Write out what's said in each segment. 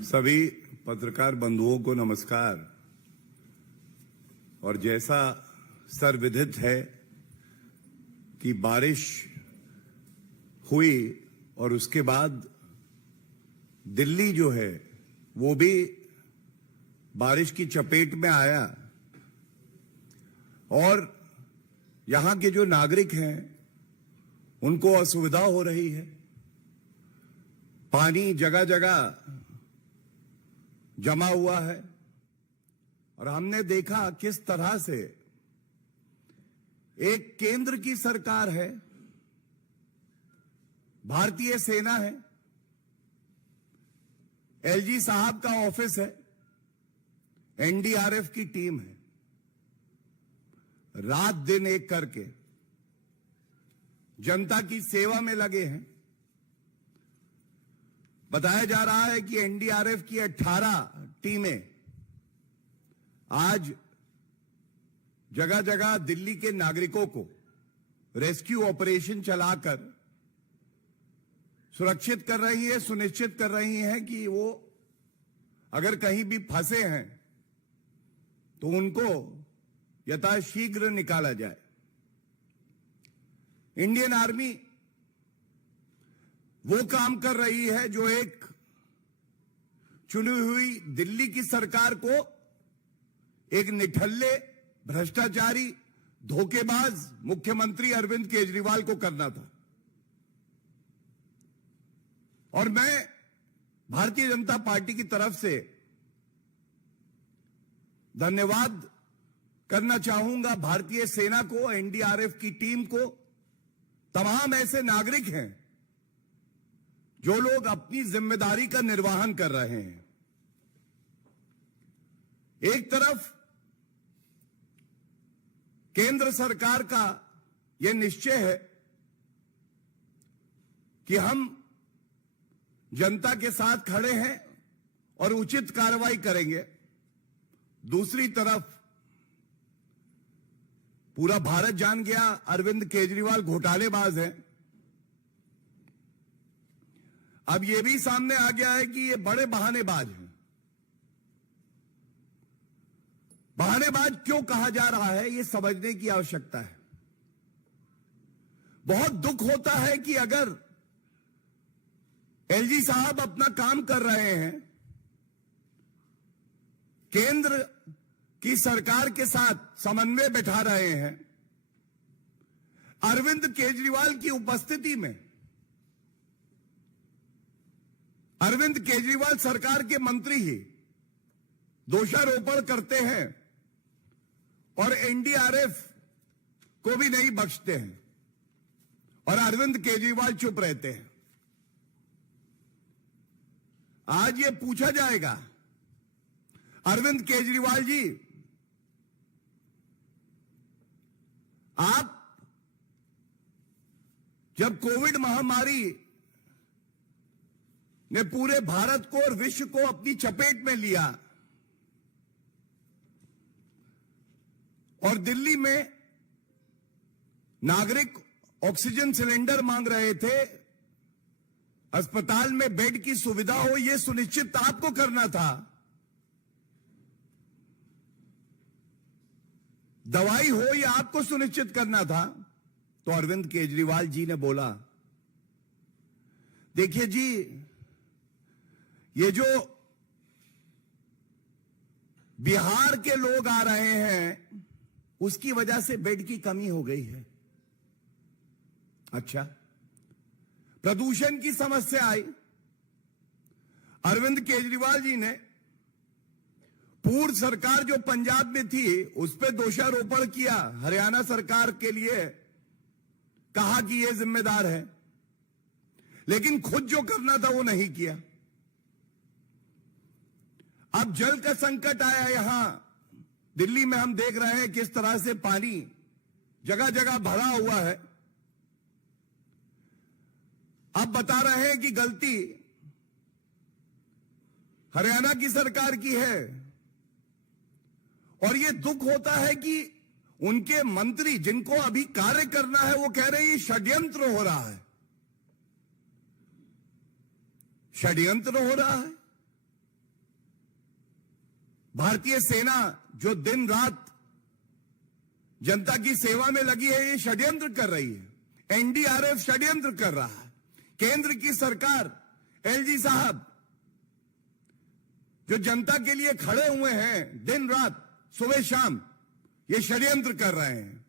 सभी पत्रकार बंधुओं को नमस्कार। और जैसा सर्वविदित है कि बारिश हुई और उसके बाद दिल्ली जो है वो भी बारिश की चपेट में आया और यहां के जो नागरिक हैं उनको असुविधा हो रही है। पानी जगह जगह जमा हुआ है और हमने देखा किस तरह से एक केंद्र की सरकार है, भारतीय सेना है, एलजी साहब का ऑफिस है, एनडीआरएफ की टीम है, रात दिन एक करके जनता की सेवा में लगे हैं। बताया जा रहा है कि एनडीआरएफ की 18 टीमें आज जगह जगह दिल्ली के नागरिकों को रेस्क्यू ऑपरेशन चलाकर सुरक्षित कर रही है, सुनिश्चित कर रही है कि वो अगर कहीं भी फंसे हैं तो उनको यथाशीघ्र निकाला जाए। इंडियन आर्मी वो काम कर रही है जो एक चुनी हुई दिल्ली की सरकार को एक निठल्ले, भ्रष्टाचारी, धोखेबाज मुख्यमंत्री अरविंद केजरीवाल को करना था। और मैं भारतीय जनता पार्टी की तरफ से धन्यवाद करना चाहूंगा भारतीय सेना को, एनडीआरएफ की टीम को, तमाम ऐसे नागरिक हैं जो लोग अपनी जिम्मेदारी का निर्वहन कर रहे हैं। एक तरफ केंद्र सरकार का यह निश्चय है कि हम जनता के साथ खड़े हैं और उचित कार्रवाई करेंगे। दूसरी तरफ पूरा भारत जान गया अरविंद केजरीवाल घोटालेबाज हैं। अब यह भी सामने आ गया है कि ये बड़े बहानेबाज हैं। बहानेबाज क्यों कहा जा रहा है, यह समझने की आवश्यकता है। बहुत दुख होता है कि अगर एलजी साहब अपना काम कर रहे हैं, केंद्र की सरकार के साथ समन्वय बैठा रहे हैं, अरविंद केजरीवाल की उपस्थिति में अरविंद केजरीवाल सरकार के मंत्री ही दोषारोपण करते हैं और एनडीआरएफ को भी नहीं बख्शते हैं और अरविंद केजरीवाल चुप रहते हैं। आज ये पूछा जाएगा, अरविंद केजरीवाल जी, आप जब कोविड महामारी ने पूरे भारत को और विश्व को अपनी चपेट में लिया और दिल्ली में नागरिक ऑक्सीजन सिलेंडर मांग रहे थे, अस्पताल में बेड की सुविधा हो, यह सुनिश्चित आपको करना था। दवाई हो, यह आपको सुनिश्चित करना था। तो अरविंद केजरीवाल जी ने बोला, देखिए जी, ये जो बिहार के लोग आ रहे हैं उसकी वजह से बेड की कमी हो गई है। अच्छा, प्रदूषण की समस्या आई, अरविंद केजरीवाल जी ने पूर्व सरकार जो पंजाब में थी उस पर दोषारोपण किया, हरियाणा सरकार के लिए कहा कि यह जिम्मेदार है, लेकिन खुद जो करना था वो नहीं किया। अब जल का संकट आया, यहां दिल्ली में हम देख रहे हैं किस तरह से पानी जगह जगह भरा हुआ है। अब बता रहे हैं कि गलती हरियाणा की सरकार की है और यह दुख होता है कि उनके मंत्री जिनको अभी कार्य करना है वो कह रहे हैं ये षड्यंत्र हो रहा है। षड्यंत्र हो रहा है। भारतीय सेना जो दिन रात जनता की सेवा में लगी है, ये षड्यंत्र कर रही है। एनडीआरएफ षड्यंत्र कर रहा है। केंद्र की सरकार, एलजी साहब जो जनता के लिए खड़े हुए हैं दिन रात, सुबह शाम, ये षड्यंत्र कर रहे हैं।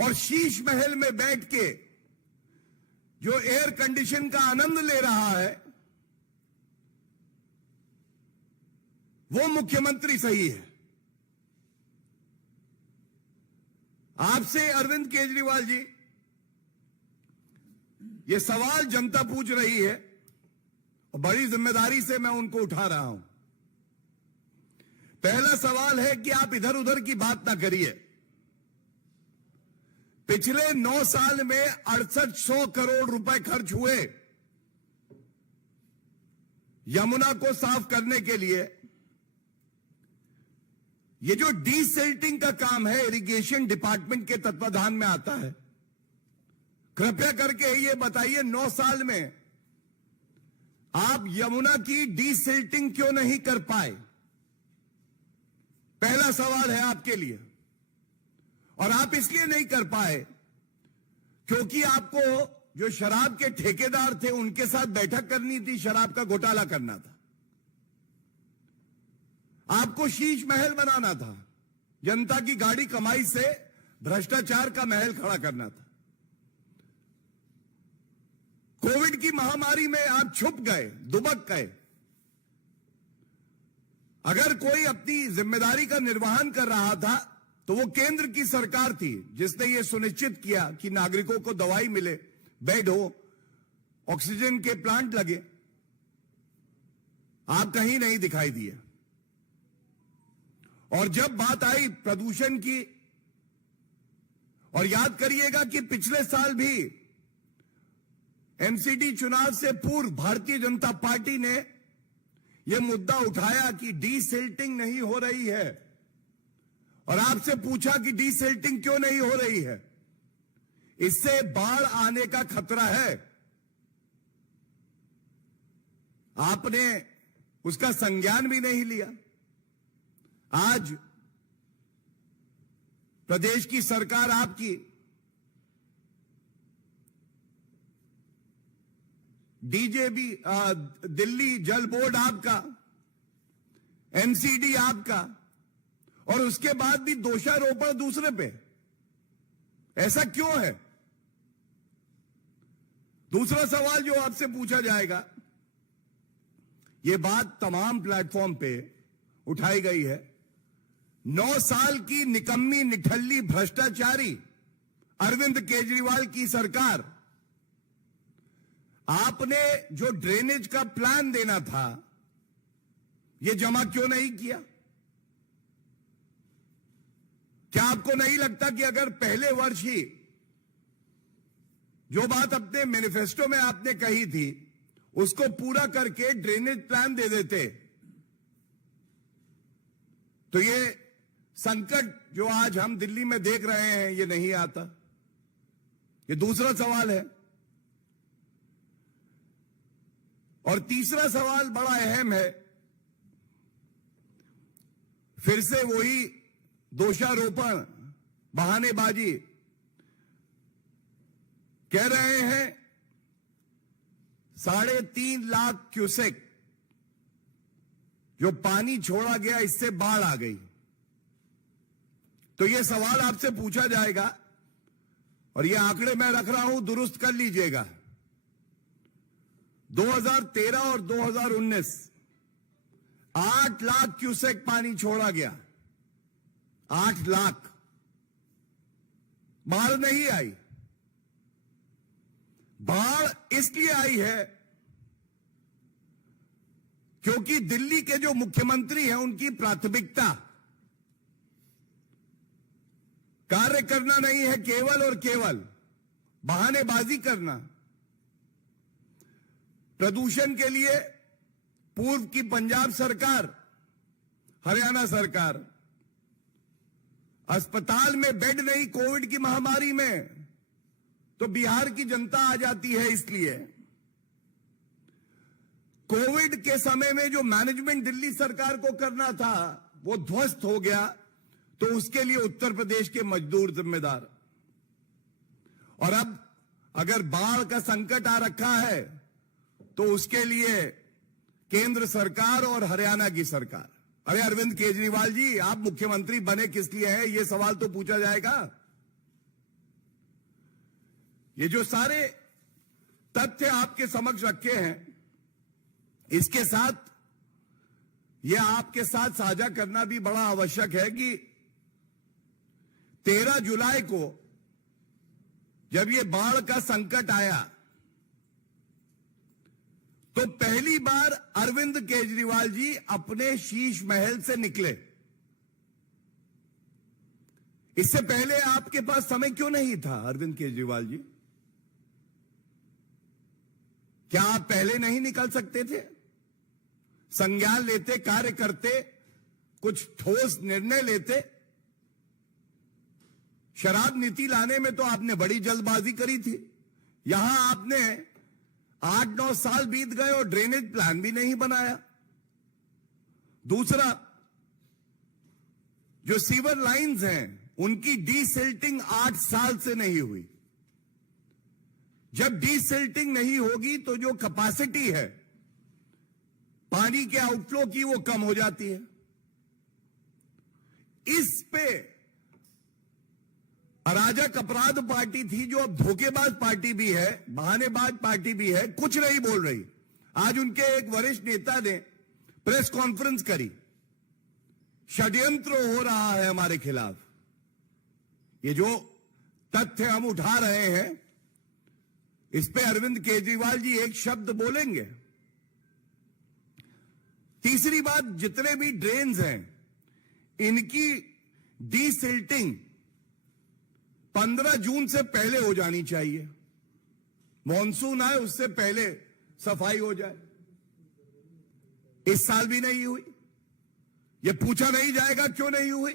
और शीश महल में बैठ के जो एयर कंडीशन का आनंद ले रहा है, वो मुख्यमंत्री सही है। आपसे अरविंद केजरीवाल जी, ये सवाल जनता पूछ रही है और बड़ी जिम्मेदारी से मैं उनको उठा रहा हूं। पहला सवाल है कि आप इधर उधर की बात ना करिए। पिछले 9 साल में 6800 करोड़ रुपए खर्च हुए यमुना को साफ करने के लिए। ये जो डीसिल्टिंग का काम है, इरिगेशन डिपार्टमेंट के तत्वाधान में आता है। कृपया करके ये बताइए, 9 साल में आप यमुना की डीसिल्टिंग क्यों नहीं कर पाए? पहला सवाल है आपके लिए। और आप इसलिए नहीं कर पाए क्योंकि आपको जो शराब के ठेकेदार थे उनके साथ बैठक करनी थी, शराब का घोटाला करना था। आपको शीश महल बनाना था, जनता की गाड़ी कमाई से भ्रष्टाचार का महल खड़ा करना था। कोविड की महामारी में आप छुप गए, दुबक गए। अगर कोई अपनी जिम्मेदारी का निर्वहन कर रहा था तो वो केंद्र की सरकार थी जिसने ये सुनिश्चित किया कि नागरिकों को दवाई मिले, बेड हो, ऑक्सीजन के प्लांट लगे। आप कहीं नहीं दिखाई दिए। और जब बात आई प्रदूषण की, और याद करिएगा कि पिछले साल भी एमसीडी चुनाव से पूर्व भारतीय जनता पार्टी ने यह मुद्दा उठाया कि डीसिल्टिंग नहीं हो रही है, और आपसे पूछा कि डीसिल्टिंग क्यों नहीं हो रही है। इससे बाढ़ आने का खतरा है। आपने उसका संज्ञान भी नहीं लिया। आज प्रदेश की सरकार आपकी डीजेबी, दिल्ली जल बोर्ड आपका, एमसीडी आपका, और उसके बाद भी दोषारोपण दूसरे पे। ऐसा क्यों है? दूसरा सवाल जो आपसे पूछा जाएगा, यह बात तमाम प्लेटफॉर्म पे उठाई गई है। 9 साल की निकम्मी, निठल्ली, भ्रष्टाचारी अरविंद केजरीवाल की सरकार, आपने जो ड्रेनेज का प्लान देना था, यह जमा क्यों नहीं किया? क्या आपको नहीं लगता कि अगर पहले वर्ष ही जो बात अपने मैनिफेस्टो में आपने कही थी उसको पूरा करके ड्रेनेज प्लान दे देते तो ये संकट जो आज हम दिल्ली में देख रहे हैं ये नहीं आता? ये दूसरा सवाल है। और तीसरा सवाल बड़ा अहम है। फिर से वही दोषारोपण, बहानेबाजी। कह रहे हैं 3.5 लाख क्यूसेक जो पानी छोड़ा गया, इससे बाढ़ आ गई। तो यह सवाल आपसे पूछा जाएगा, और ये आंकड़े मैं रख रहा हूं, दुरुस्त कर लीजिएगा। 2013 और 2019 8 लाख क्यूसेक पानी छोड़ा गया। 8 लाख। बाढ़ नहीं आई। बाढ़ इसलिए आई है क्योंकि दिल्ली के जो मुख्यमंत्री हैं उनकी प्राथमिकता कार्य करना नहीं है, केवल और केवल बहानेबाजी करना। प्रदूषण के लिए पूर्व की पंजाब सरकार, हरियाणा सरकार, अस्पताल में बेड नहीं कोविड की महामारी में, तो बिहार की जनता आ जाती है। इसलिए कोविड के समय में जो मैनेजमेंट दिल्ली सरकार को करना था वो ध्वस्त हो गया, तो उसके लिए उत्तर प्रदेश के मजदूर जिम्मेदार। और अब अगर बाढ़ का संकट आ रखा है तो उसके लिए केंद्र सरकार और हरियाणा की सरकार। अरे अरविंद केजरीवाल जी, आप मुख्यमंत्री बने किस लिए हैं, यह सवाल तो पूछा जाएगा। ये जो सारे तथ्य आपके समक्ष रखे हैं, इसके साथ यह आपके साथ साझा करना भी बड़ा आवश्यक है कि 13 जुलाई को जब ये बाढ़ का संकट आया तो पहली बार अरविंद केजरीवाल जी अपने शीश महल से निकले। इससे पहले आपके पास समय क्यों नहीं था अरविंद केजरीवाल जी? क्या आप पहले नहीं निकल सकते थे? संज्ञान लेते, कार्य करते, कुछ ठोस निर्णय लेते। शराब नीति लाने में तो आपने बड़ी जल्दबाजी करी थी। यहां आपने 8-9 साल बीत गए और ड्रेनेज प्लान भी नहीं बनाया। दूसरा, जो सीवर लाइंस हैं उनकी डीसिल्टिंग 8 साल से नहीं हुई। जब डीसिल्टिंग नहीं होगी तो जो कैपेसिटी है पानी के आउटफ्लो की वो कम हो जाती है। इस पे अराजक अपराध पार्टी थी, जो अब धोखेबाज पार्टी भी है, बहानेबाज पार्टी भी है, कुछ नहीं बोल रही। आज उनके एक वरिष्ठ नेता ने प्रेस कॉन्फ्रेंस करी, षड्यंत्र हो रहा है हमारे खिलाफ। ये जो तथ्य हम उठा रहे हैं, इस पे अरविंद केजरीवाल जी एक शब्द बोलेंगे? तीसरी बात, जितने भी ड्रेन्स हैं इनकी डीसिल्टिंग 15 जून से पहले हो जानी चाहिए। मॉनसून आए उससे पहले सफाई हो जाए। इस साल भी नहीं हुई। यह पूछा नहीं जाएगा क्यों नहीं हुई?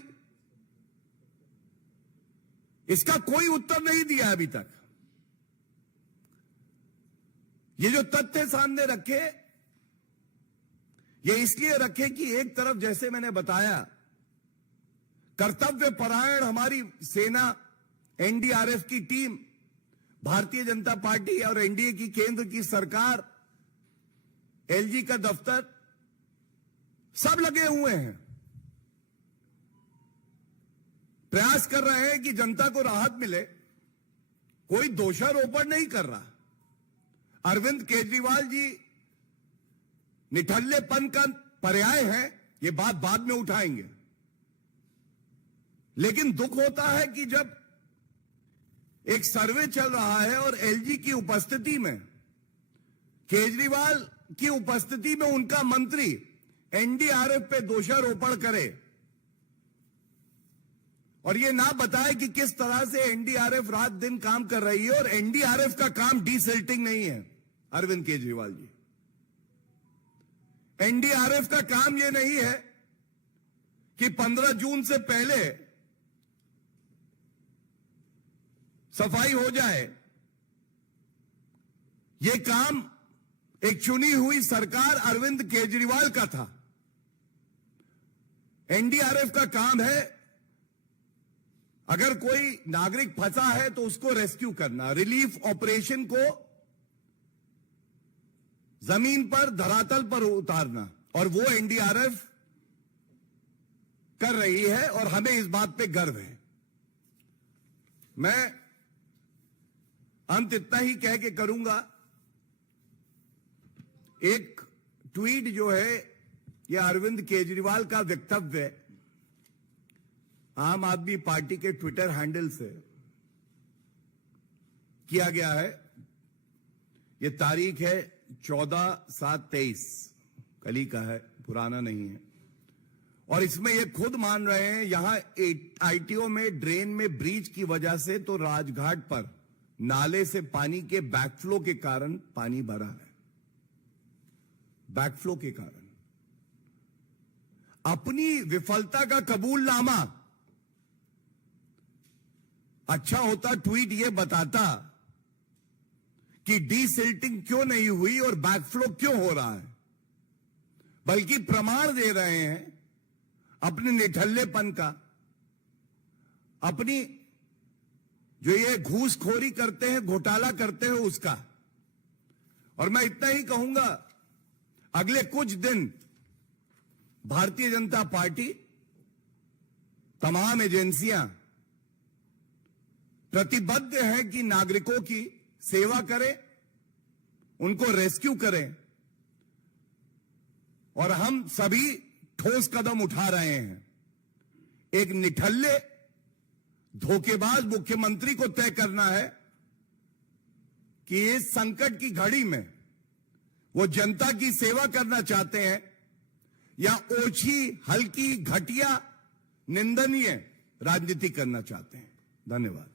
इसका कोई उत्तर नहीं दिया अभी तक। ये जो तथ्य सामने रखे, ये इसलिए रखे कि एक तरफ जैसे मैंने बताया कर्तव्य परायण हमारी सेना, एनडीआरएफ की टीम, भारतीय जनता पार्टी और एनडीए की केंद्र की सरकार, एलजी का दफ्तर, सब लगे हुए हैं, प्रयास कर रहे हैं कि जनता को राहत मिले। कोई दोषारोपण नहीं कर रहा। अरविंद केजरीवाल जी निठल्लेपन का पर्याय है, ये बात बाद में उठाएंगे। लेकिन दुख होता है कि जब एक सर्वे चल रहा है और एलजी की उपस्थिति में, केजरीवाल की उपस्थिति में उनका मंत्री एनडीआरएफ पे दोषारोपण करे और ये ना बताए कि किस तरह से एनडीआरएफ रात दिन काम कर रही है, और एनडीआरएफ का काम डीसिल्टिंग नहीं है। अरविंद केजरीवाल जी, एनडीआरएफ का काम यह नहीं है कि 15 जून से पहले सफाई हो जाए। यह काम एक चुनी हुई सरकार अरविंद केजरीवाल का था। एनडीआरएफ का काम है अगर कोई नागरिक फंसा है तो उसको रेस्क्यू करना, रिलीफ ऑपरेशन को जमीन पर, धरातल पर उतारना, और वो एनडीआरएफ कर रही है और हमें इस बात पे गर्व है। मैं अंत इतना ही कह के करूंगा, एक ट्वीट जो है यह अरविंद केजरीवाल का वक्तव्य आम आदमी पार्टी के ट्विटर हैंडल से किया गया है। यह तारीख है 14/7/23, कल ही का है, पुराना नहीं है। और इसमें ये खुद मान रहे हैं यहां आईटीओ में ड्रेन में ब्रीच की वजह से तो राजघाट पर नाले से पानी के बैकफ्लो के कारण पानी भरा है। बैकफ्लो के कारण अपनी विफलता का कबूलनामा, अच्छा होता ट्वीट ये बताता कि डीसिल्टिंग क्यों नहीं हुई और बैकफ्लो क्यों हो रहा है। बल्कि प्रमाण दे रहे हैं अपने निठल्लेपन का, अपनी जो ये घूसखोरी करते हैं, घोटाला करते हैं उसका। और मैं इतना ही कहूंगा, अगले कुछ दिन भारतीय जनता पार्टी, तमाम एजेंसियां प्रतिबद्ध है कि नागरिकों की सेवा करें, उनको रेस्क्यू करें, और हम सभी ठोस कदम उठा रहे हैं। एक निठल्ले धोखेबाज मुख्यमंत्री को तय करना है कि इस संकट की घड़ी में वो जनता की सेवा करना चाहते हैं या ओछी, हल्की, घटिया, निंदनीय राजनीति करना चाहते हैं। धन्यवाद।